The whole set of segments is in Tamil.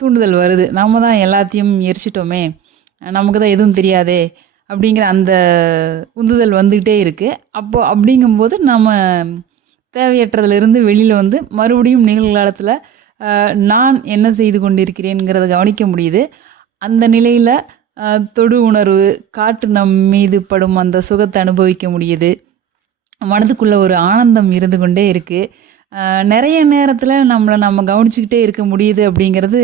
தூண்டுதல் வருது. நாம தான் எல்லாத்தையும் எரிச்சிட்டோமே, நமக்கு தான் எதுவும் தெரியாதே அப்படிங்கிற அந்த உந்துதல் வந்துக்கிட்டே இருக்குது. அப்படிங்கும்போது நம்ம தேவையற்றதிலிருந்து வெளியில் வந்து மறுபடியும் நிகழ்காலத்தில் நான் என்ன செய்து கொண்டிருக்கிறேங்கிறத கவனிக்க முடியுது. அந்த நிலையில் தொடு உணர்வு, காற்று நம் மீது படும் அந்த சுகத்தை அனுபவிக்க முடியுது. மனதுக்குள்ள ஒரு ஆனந்தம் இருந்து கொண்டே இருக்குது. நிறைய நேரத்தில் நம்ம கவனிச்சுக்கிட்டே இருக்க முடியுது அப்படிங்கிறது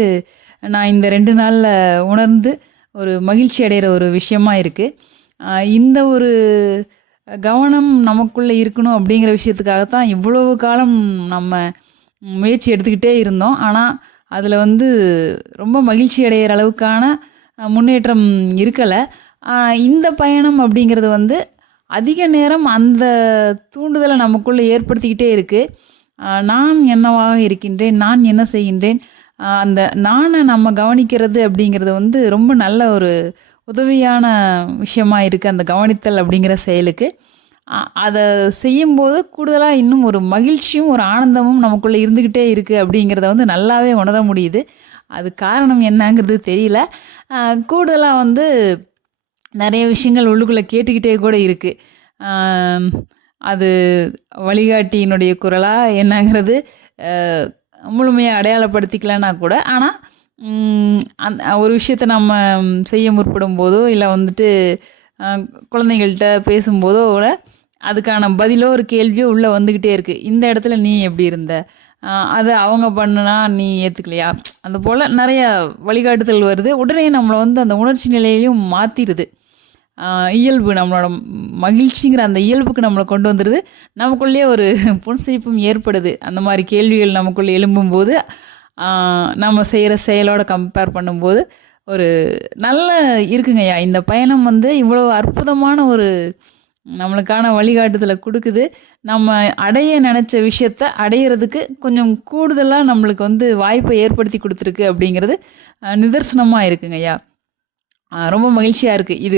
நான் இந்த 2 நாளில் உணர்ந்து ஒரு மகிழ்ச்சி அடைகிற ஒரு விஷயமா இருக்குது. இந்த ஒரு கவனம் நமக்குள்ளே இருக்கணும் அப்படிங்கிற விஷயத்துக்காகத்தான் இவ்வளவு காலம் நம்ம முயற்சி எடுத்துக்கிட்டே இருந்தோம். ஆனால் அதில் வந்து ரொம்ப மகிழ்ச்சி அடைகிற அளவுக்கான முன்னேற்றம் இருக்கலை. இந்த பயணம் அப்படிங்கிறது வந்து அதிக நேரம் அந்த தூண்டுதலை நமக்குள்ளே ஏற்படுத்திக்கிட்டே இருக்குது. நான் என்னவாக இருக்கின்றேன், நான் என்ன செய்கின்றேன், அந்த நானை நம்ம கவனிக்கிறது அப்படிங்கிறது வந்து ரொம்ப நல்ல ஒரு உதவியான விஷயமா இருக்குது அந்த கவனித்தல் அப்படிங்கிற செயலுக்கு. அதை செய்யும்போது கூடுதலாக இன்னும் ஒரு மகிழ்ச்சியும் ஒரு ஆனந்தமும் நமக்குள்ளே இருந்துக்கிட்டே இருக்குது அப்படிங்கிறத வந்து நல்லாவே உணர முடியுது. அது காரணம் என்னங்கிறது தெரியல. கூடுதலாக வந்து நிறைய விஷயங்கள் உள்ளுக்குள்ளே கேட்டுக்கிட்டே கூட இருக்குது. அது வழிகாட்டியினுடைய குரலா என்னங்கிறது முழுமையாக அடையாளப்படுத்திக்கலன்னா கூட, ஆனால் ஒரு விஷயத்தை நம்ம செய்ய முற்படும் போதோ இல்லை வந்துட்டு குழந்தைகள்கிட்ட பேசும்போதோ கூட அதுக்கான பதிலோ ஒரு கேள்வியோ உள்ளே வந்துக்கிட்டே இருக்குது. இந்த இடத்துல நீ எப்படி இருந்த, அதை அவங்க பண்ணுனா நீ ஏற்றுக்கலையா, அந்த போல் நிறைய வழிகாட்டுதல் வருது. உடனே நம்மளை வந்து அந்த உணர்ச்சி நிலையிலையும் மாற்றிடுது. இயல்பு நம்மளோட மகிழ்ச்சிங்கிற அந்த இயல்புக்கு நம்மளை கொண்டு வந்துடுது. நமக்குள்ளேயே ஒரு புன்சிரிப்பும் ஏற்படுது. அந்த மாதிரி கேள்விகள் நமக்குள்ளே எழும்பும்போது நம்ம செய்கிற செயலோட கம்பேர் பண்ணும்போது ஒரு நல்ல இருக்குங்கய்யா. இந்த பயணம் வந்து இவ்வளோ அற்புதமான ஒரு நம்மளுக்கான வழிகாட்டுதலை கொடுக்குது. நம்ம அடைய நினச்ச விஷயத்த அடையிறதுக்கு கொஞ்சம் கூடுதலாக நம்மளுக்கு வந்து வாய்ப்பை ஏற்படுத்தி கொடுத்துருக்கு அப்படிங்கிறது நிதர்சனமாக இருக்குங்கய்யா. ரொம்ப மகிழ்ச்சியாக இருக்குது இது.